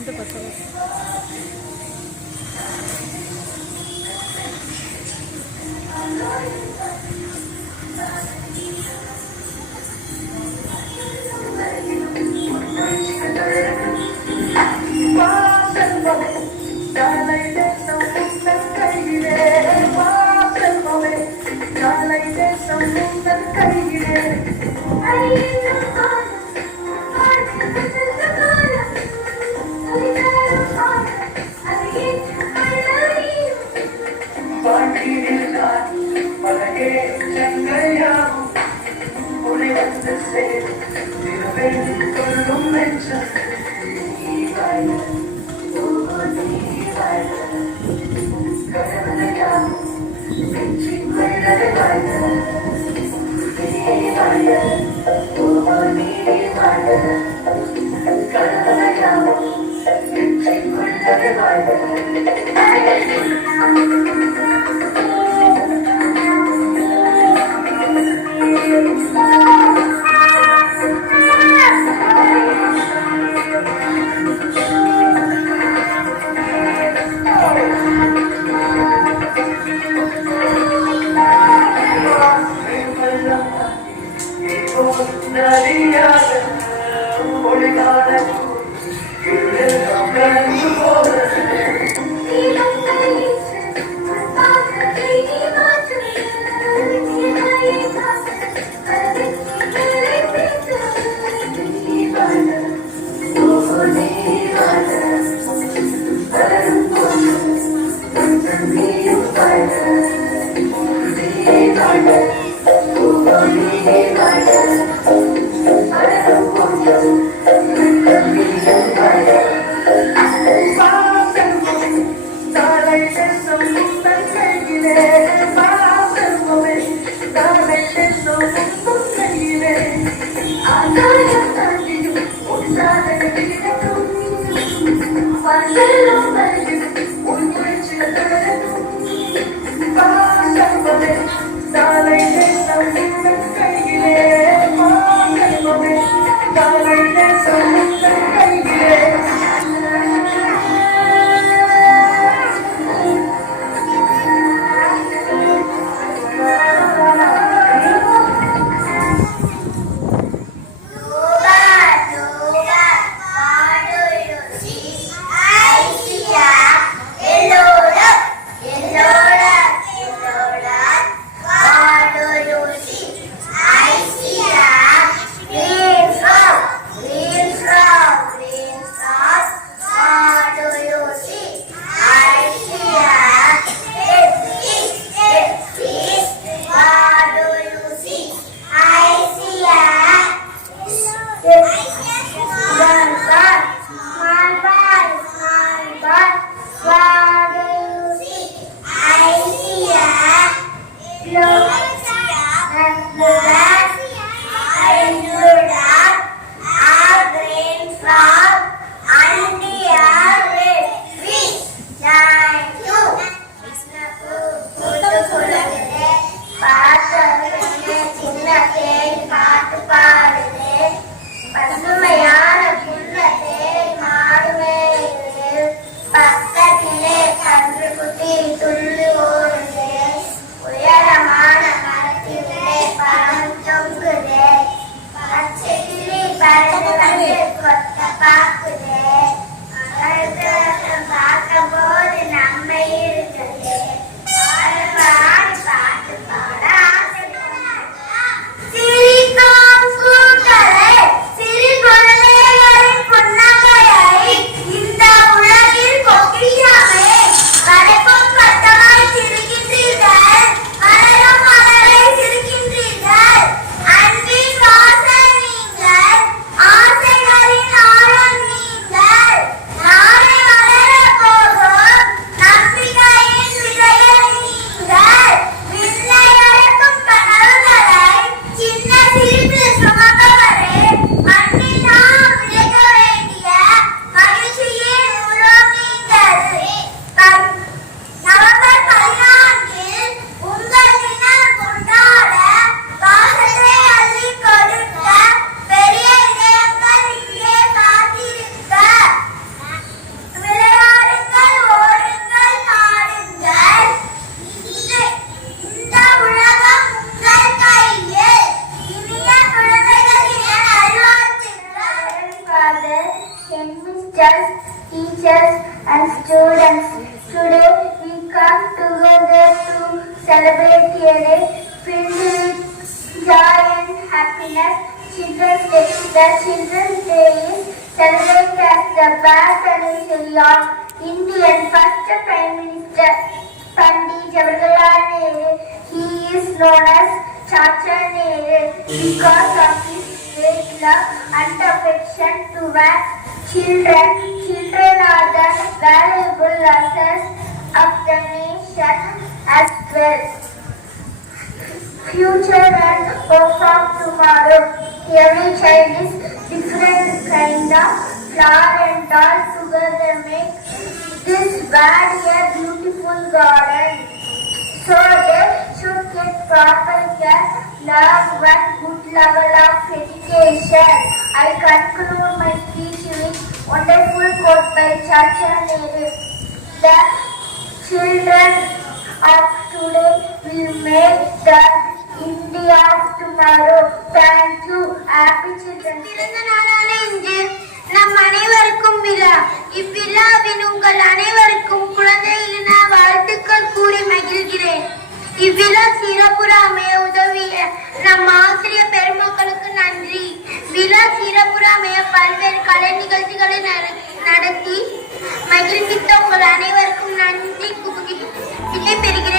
Amount பத்தலை. headmasters, teachers and students. Today we come together to celebrate a day filled with joy and happiness. Children's Day. The Children's Day is celebrated as the birth anniversary of Indian first Prime Minister Pandit Jawaharlal Nehru. He is known as Chacha Nehru because of his great love and affection towards children. Children are the valuable assets of the nation as well. Future and hope of tomorrow. Every child is different kind of flower and all together make this world a beautiful garden. So they should get proper care, love and good level of education. I conclude my speech with wonderful quote by Chacha Nehru. The children of today will make the India of tomorrow. Thank you. Happy Children's Day. பிறந்த நாளான இன்று நம் அனைவருக்கும் விழா. இவ்விழாவில் உங்கள் அனைவருக்கும் குழந்தை தின வாழ்த்துக்கள் கூறி மகிழ்கிறேன். இவ்விழா சிறப்புற அமைய உதவிய நம் ஆசிரியர் பெருமக்களுக்கு நன்றி. விழா சிறப்புற அமைய பல்வேறு கலை நிகழ்ச்சிகளை நடத்தி மகிழ்வித்த உங்கள் அனைவருக்கும் நன்றி விடைபெறுகிறேன்.